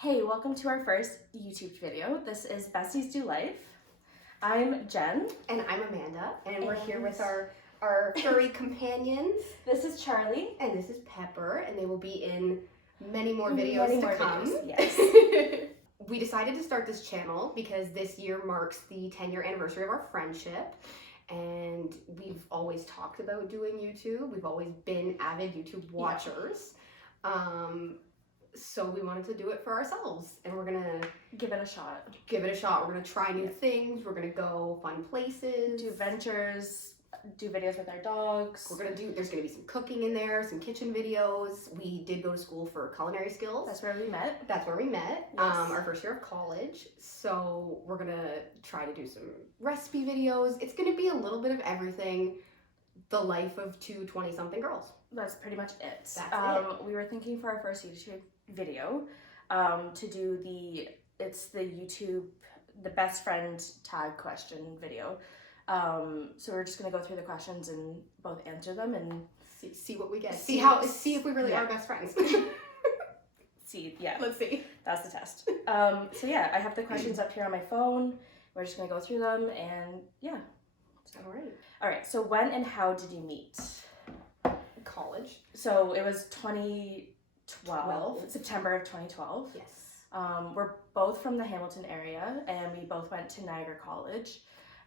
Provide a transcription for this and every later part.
Hey, welcome to our first YouTube video. This is Besties Do Life. I'm Jen. And I'm Amanda, and we're here with our furry companions. This is Charlie. And this is Pepper, and they will be in many more videos to come. Videos, yes. We decided to start this channel because this year marks the 10-year anniversary of our friendship, and we've always talked about doing YouTube. We've always been avid YouTube watchers. So we wanted to do it for ourselves, and we're gonna Give it a shot. We're gonna try new things. We're gonna go fun places, Do adventures, do videos with our dogs. There's gonna be some cooking in there, some kitchen videos. We did go to school for culinary skills. That's where we met. Yes. Our first year of college. So we're gonna try to do some recipe videos. It's gonna be a little bit of everything. The life of two 20-something girls. That's pretty much it. That's it. We were thinking for our first YouTube video to do the YouTube, the best friend tag question video. So we're just gonna go through the questions and both answer them and see what we get. See if we really are best friends. Let's see. That's the test. So yeah, I have the questions up here on my phone. We're just gonna go through them and yeah. All right. So when and how did you meet? College. So it was 2012, September of 2012. Yes. We're both from the Hamilton area, and we both went to Niagara College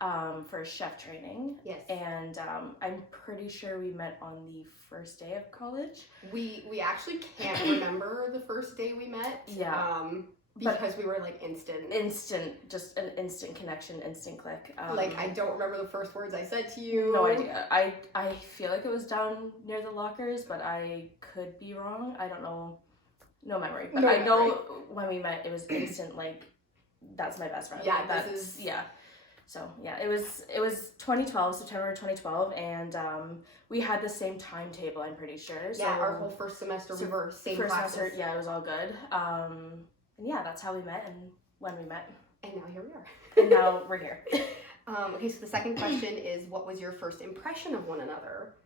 for chef training. Yes. And I'm pretty sure we met on the first day of college. We actually can't remember the first day we met. Yeah. Because we were like just an instant connection, instant click. I don't remember the first words I said to you. No idea. I feel like it was down near the lockers, but I could be wrong. I don't know. No memory. But I know when we met, it was instant. Like, that's my best friend. Yeah, yeah. So yeah, it was 2012, September 2012, and we had the same timetable. I'm pretty sure. So, yeah, our whole first semester we were same first classes. semester, yeah, it was all good. And yeah, that's how we met and when we met. And now here we are. And now we're here. Okay, so the second question is, what was your first impression of one another?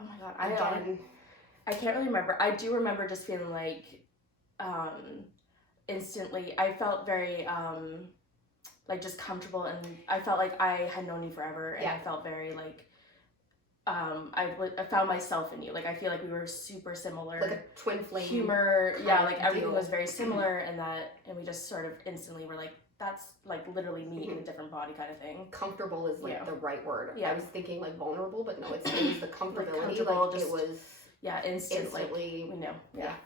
Oh my god, I can't really remember. I do remember just feeling like, instantly, I felt very, like just comfortable, and I felt like I had known you forever, and I felt very like, I found myself in you. Like, I feel like we were super similar. Like a twin flame. Humor, yeah, like everything was very similar, and we just sort of instantly were like, that's like literally me in a different body kind of thing. Comfortable is like the right word. Yeah. I was thinking like vulnerable, but no, it was the comfortability. It was instantly. We know. Yeah.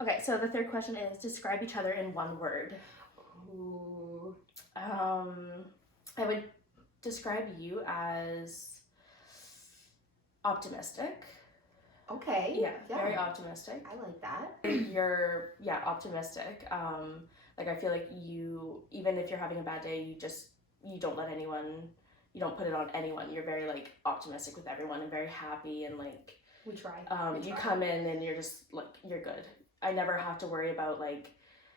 Okay, so the third question is, describe each other in one word. Ooh. I would describe you as optimistic. Okay. Yeah, very optimistic. I like that. You're optimistic. Like, I feel like you, even if you're having a bad day, you don't let anyone, you don't put it on anyone. You're very like optimistic with everyone and very happy, and like we try. You come in and you're just like, you're good. I never have to worry about like,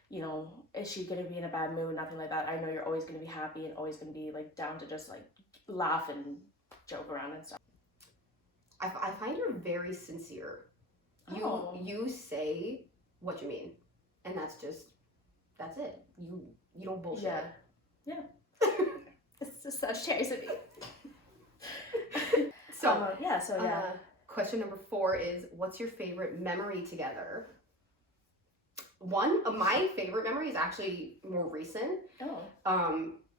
you know, is she gonna be in a bad mood? Nothing like that. I know you're always gonna be happy and always gonna be like down to just like laugh and joke around and stuff. I find you're very sincere. You say what you mean, and that's it. You don't bullshit. Yeah. It's just Sagittarius of me. So yeah. Question number 4 is, what's your favorite memory together? One of my favorite memory is actually more recent.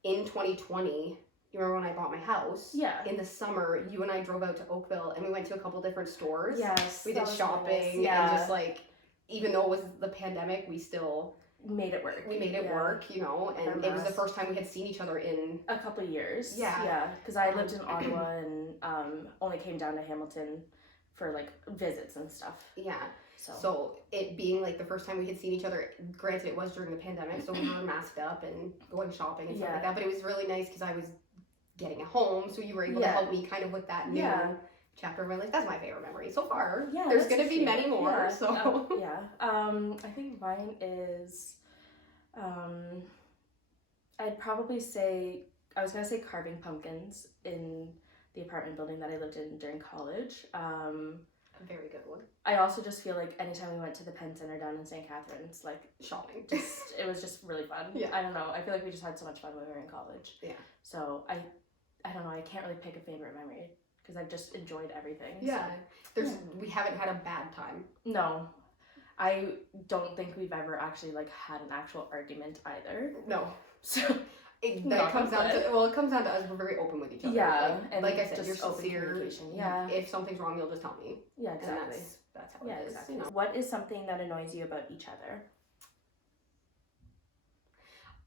In 2020. You remember when I bought my house? Yeah. In the summer, you and I drove out to Oakville, and we went to a couple different stores. Yes. We did shopping, and just like, even though it was the pandemic, we still made it work. We made it work, you know, and it was the first time we had seen each other in a couple of years. Yeah. Because I lived in Ottawa and only came down to Hamilton for like visits and stuff. Yeah. So it being like the first time we had seen each other, granted it was during the pandemic, so we were masked up and going shopping and stuff like that, but it was really nice because I was getting a home, so you were able to help me kind of with that new chapter of my life. That's my favorite memory so far. Yeah, there's gonna be many more. So I think mine is, I'd probably say, I was gonna say carving pumpkins in the apartment building that I lived in during college. A very good one. I also just feel like anytime we went to the Penn Center down in St. Catharines, like Shopping. it was just really fun. Yeah. I don't know. I feel like we just had so much fun when we were in college. Yeah. So I don't know. I can't really pick a favorite memory because I've just enjoyed everything. Yeah. So. We haven't had a bad time. No. I don't think we've ever actually like had an actual argument either. No. So it comes down to us. We're very open with each other. Yeah, and like I said, just you're open sincere. communication. Yeah. If something's wrong, you'll just tell me. Yeah, exactly. And that's how it is. Exactly. You know? What is something that annoys you about each other?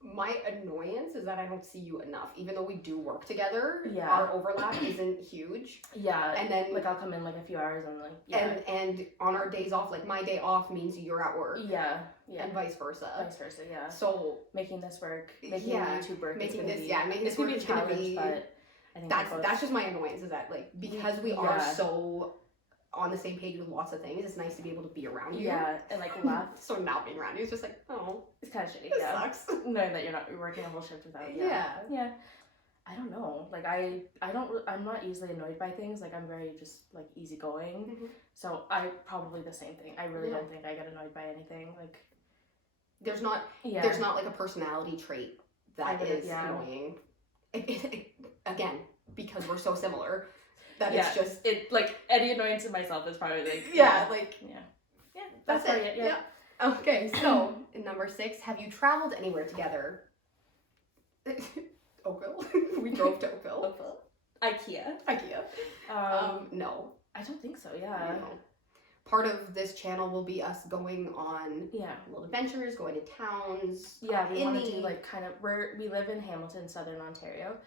My annoyance is that I don't see you enough, even though we do work together. Yeah. Our overlap isn't huge. Yeah. And then like I'll come in like a few hours and like and on our days off, like my day off means you're at work. Yeah. And vice versa. Yeah. So making this work, making YouTube work, making this it's gonna be a challenge, but I think that's just my annoyance is that like because we are so on the same page with lots of things, it's nice to be able to be around you. Yeah, and like laugh. So not being around you is just like, oh, it's kind of shitty. This sucks. Knowing that you're working a whole shift without. Yeah. I don't know. Like I'm not easily annoyed by things. Like I'm very just like easygoing. Mm-hmm. So I probably the same thing. I really don't think I get annoyed by anything. Like there's not like a personality trait that is annoying. Again, because we're so similar. That it's just like any annoyance in myself is probably like that's it. Yeah. Okay, so in number 6, have you traveled anywhere together? Oakville. We drove to Oakville. IKEA. No, I don't think so. Yeah. No. Part of this channel will be us going on little adventures, going to towns. Yeah, we want to do like kind of we live in Hamilton, Southern Ontario.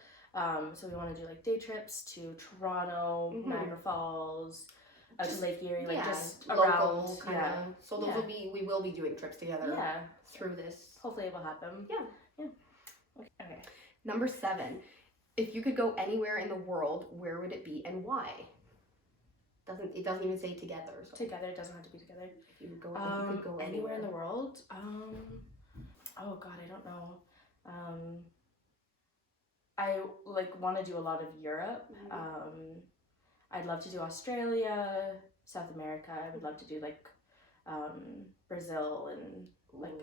So we want to do like day trips to Toronto, Niagara Falls, out to Lake Erie, like just local around. Kind of. So those we will be doing trips together. Through this. Hopefully it will happen. Yeah. Okay. Number 7, if you could go anywhere in the world, where would it be and why? It doesn't even say together. So. Together, it doesn't have to be together. If you could go anywhere in the world, oh god, I don't know. I like want to do a lot of Europe. I'd love to do Australia, South America. I would love to do like Brazil and like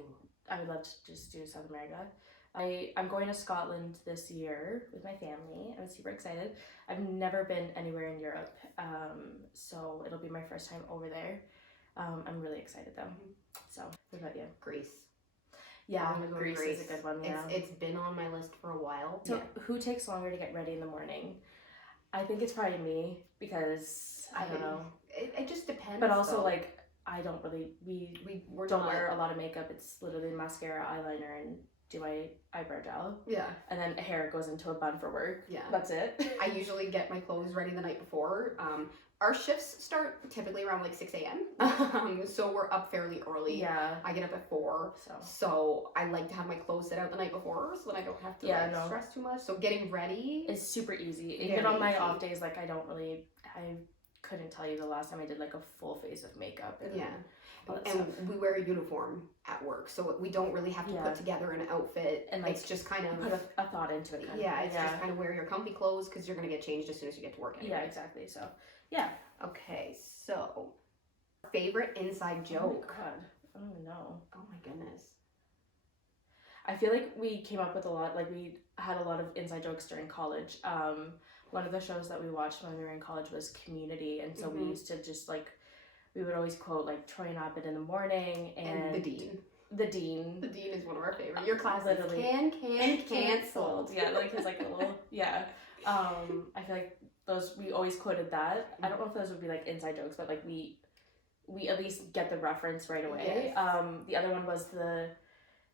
I would love to just do South America. I'm going to Scotland this year with my family. I'm super excited. I've never been anywhere in Europe, so it'll be my first time over there. I'm really excited though. So, what about you? Greece. Yeah, Greece is a good one. Yeah, it's been on my list for a while. So, who takes longer to get ready in the morning? I think it's probably me because I don't know. It just depends. But also, like, I don't really we don't wear a lot of makeup. It's literally mascara, eyeliner, and do my eyebrow gel. Yeah. And then hair goes into a bun for work. Yeah. That's it. I usually get my clothes ready the night before. Our shifts start typically around like 6 a.m. So we're up fairly early. Yeah. I get up at 4. So I like to have my clothes set out the night before so that I don't have to stress too much. So getting ready is super easy. Even on my off days, like I couldn't tell you the last time I did like a full face of makeup. And we wear a uniform at work, so we don't really have to put together an outfit. And like, it's just kind of put a thought into it. It's just kind of wear your comfy clothes because you're gonna get changed as soon as you get to work. Anyway. Yeah, exactly. So okay. So favorite inside joke. Oh my god, I don't even know. Oh my goodness. I feel like we came up with a lot. Like we had a lot of inside jokes during college. One of the shows that we watched when we were in college was Community, and so we used to just like. We would always quote like Troy and Abbott in the morning and the dean. The dean. The dean is one of our favorites. Your class literally canceled. Yeah, like his like little I feel like those we always quoted that. I don't know if those would be like inside jokes, but like we at least get the reference right away. Yes. The other one was the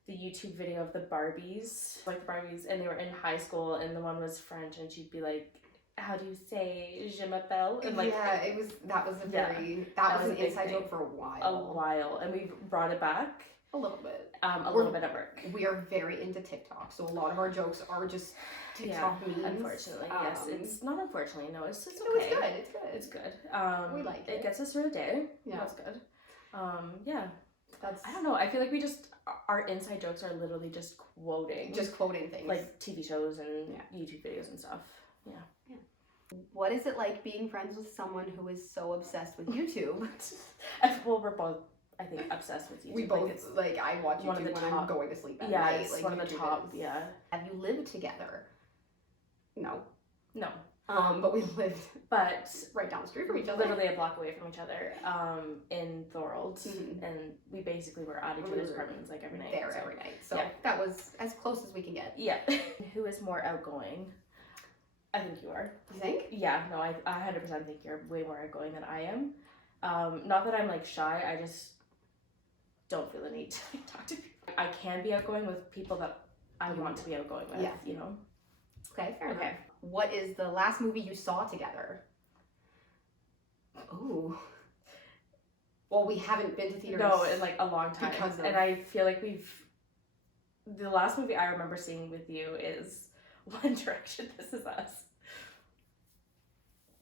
YouTube video of the Barbies, and they were in high school, and the one was French, and she'd be like, how do you say je m'appelle? And like that was an inside joke for a while. And we've brought it back a little bit. A little bit at work. We are very into TikTok, so a lot of our jokes are just TikTok memes. Unfortunately, yes. It's not unfortunately, no, it's okay. No, it's good. It's good. We like it. It gets us through the day. Yeah. That's good. I don't know. I feel like our inside jokes are literally just quoting things. Like TV shows and YouTube videos and stuff. Yeah. What is it like being friends with someone who is so obsessed with YouTube? Well, we're both, I think, obsessed with YouTube. We both, like, I watch YouTube when I'm going to sleep at night. It's like, one of the YouTube top, is. yeah. Have you lived together? No. No. But we lived but right down the street from each other. Literally a block away from each other, in Thorold. And we basically were at each other's apartments, like, every night. Every night. So that was as close as we can get. Yeah. Who is more outgoing? I think you are. You think? Yeah, no, I 100% think you're way more outgoing than I am. Not that I'm, like, shy, I just don't feel the need to, like, talk to people. I can be outgoing with people that I want to be outgoing with, you know? Okay, fair enough. What is the last movie you saw together? Ooh. Well, we haven't been to theaters. No, in, like, a long time. And I feel like the last movie I remember seeing with you is One Direction, This Is Us.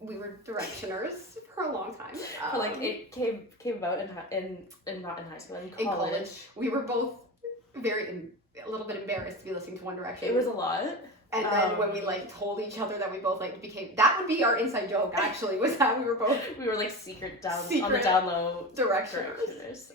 We were directioners for a long time. But, like, it came about in not in high school, in college. We were both a little bit embarrassed to be listening to One Direction. It was a lot. And then when we, like, told each other that we both, like, that would be our inside joke, actually, was that we were like, secret on the down low directioners.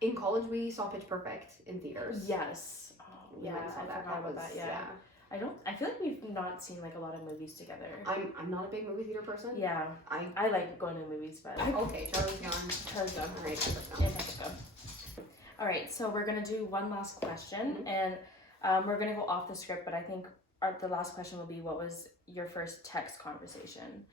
In college, we saw Pitch Perfect in theaters. Yes. Oh, yeah, I forgot about that, yeah. I feel like we've not seen, like, a lot of movies together. I'm not a big movie theater person. Yeah. I like going to the movies, but... Okay, Charlie's gone. All right, All right, so we're going to do one last question, and we're going to go off the script, but I think the last question will be, what was your first text conversation?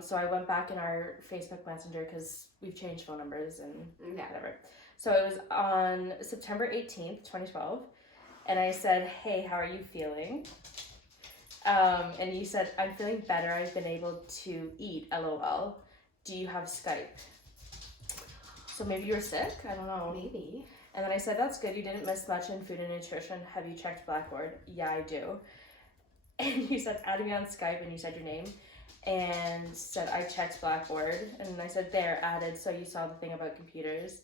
So I went back in our Facebook Messenger, because we've changed phone numbers and whatever. So it was on September 18th, 2012. And I said, hey, how are you feeling? And you said, I'm feeling better. I've been able to eat, LOL. Do you have Skype? So maybe you were sick? I don't know. Maybe. And then I said, that's good. You didn't miss much in food and nutrition. Have you checked Blackboard? Yeah, I do. And you said, add me on Skype, and you said your name. And said, I checked Blackboard. And I said, there, added. So you saw the thing about computers.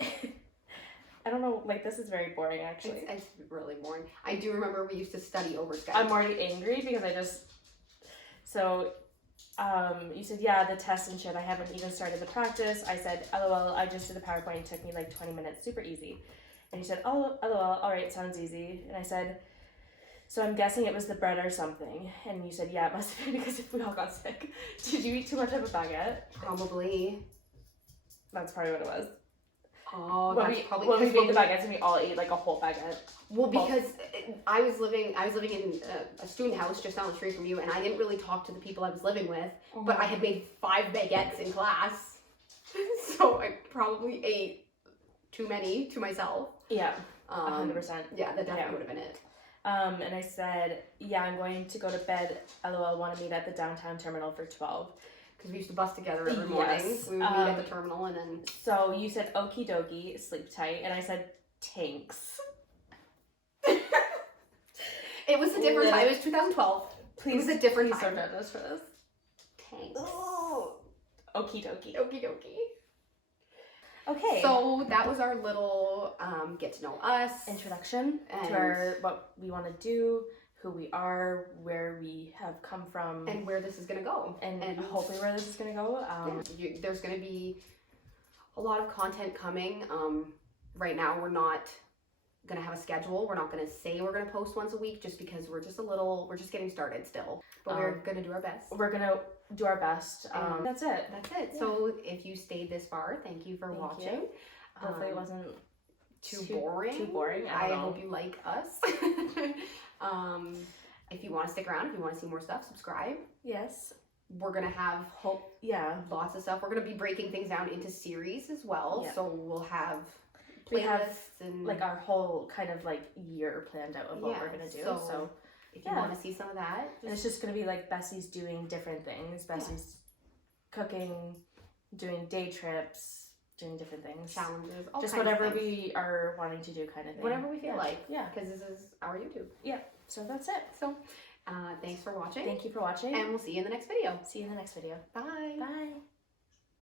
I don't know, like, this is very boring, actually. It's really boring. I do remember we used to study over Skype. I'm already angry because you said, yeah, the test and shit, I haven't even started the practice. I said, LOL, I just did the PowerPoint, it took me like 20 minutes, super easy. And you said, oh, LOL, all right, sounds easy. And I said, so I'm guessing it was the bread or something. And you said, yeah, it must have been because if we all got sick. Did you eat too much of a baguette? Probably. That's probably what it was. Oh, that's probably when we made the baguettes and we all ate like a whole baguette. Well, because I was living in a student house just down the street from you, and I didn't really talk to the people I was living with. But I had made 5 baguettes in class, so I probably ate too many to myself. Yeah, 100%. Yeah, that definitely would have been it. And I said, yeah, I'm going to go to bed. LOL, want to meet at the downtown terminal for 12. Because we used to bus together every morning. We would meet at the terminal and then... So you said, okie dokie, sleep tight. And I said, tanks. It was a different time. It was 2012. Please, it was a different time. Please don't notice for this. Tanks. Oh. Okie dokie. Okie dokie. Okay. So that was our little get to know us. Introduction to what we want to do, who we are, where we have come from, and where this is going to go, and hopefully where this is going to go. There's going to be a lot of content coming. Right now we're not going to have a schedule. We're not going to say we're going to post once a week just because we're just getting started still, but we're going to do our best. We're going to do our best. That's it. Yeah. So if you stayed this far, thank you for watching. Hopefully it wasn't too boring. I hope you like us. If you want to stick around, if you want to see more stuff, subscribe. Yes. We're going to have lots of stuff. We're going to be breaking things down into series as well. Yeah. So we'll have playlists and like our whole kind of like year planned out of what we're going to do. So if you want to see some of that. And it's just going to be like Besties doing different things. Besties cooking, doing day trips, doing different things. Challenges. Just whatever we are wanting to do kind of thing. Whatever we feel like. Yeah. Because this is our YouTube. Yeah. So that's it. So thanks for watching. Thank you for watching. And we'll see you in the next video. See you in the next video. Bye. Bye.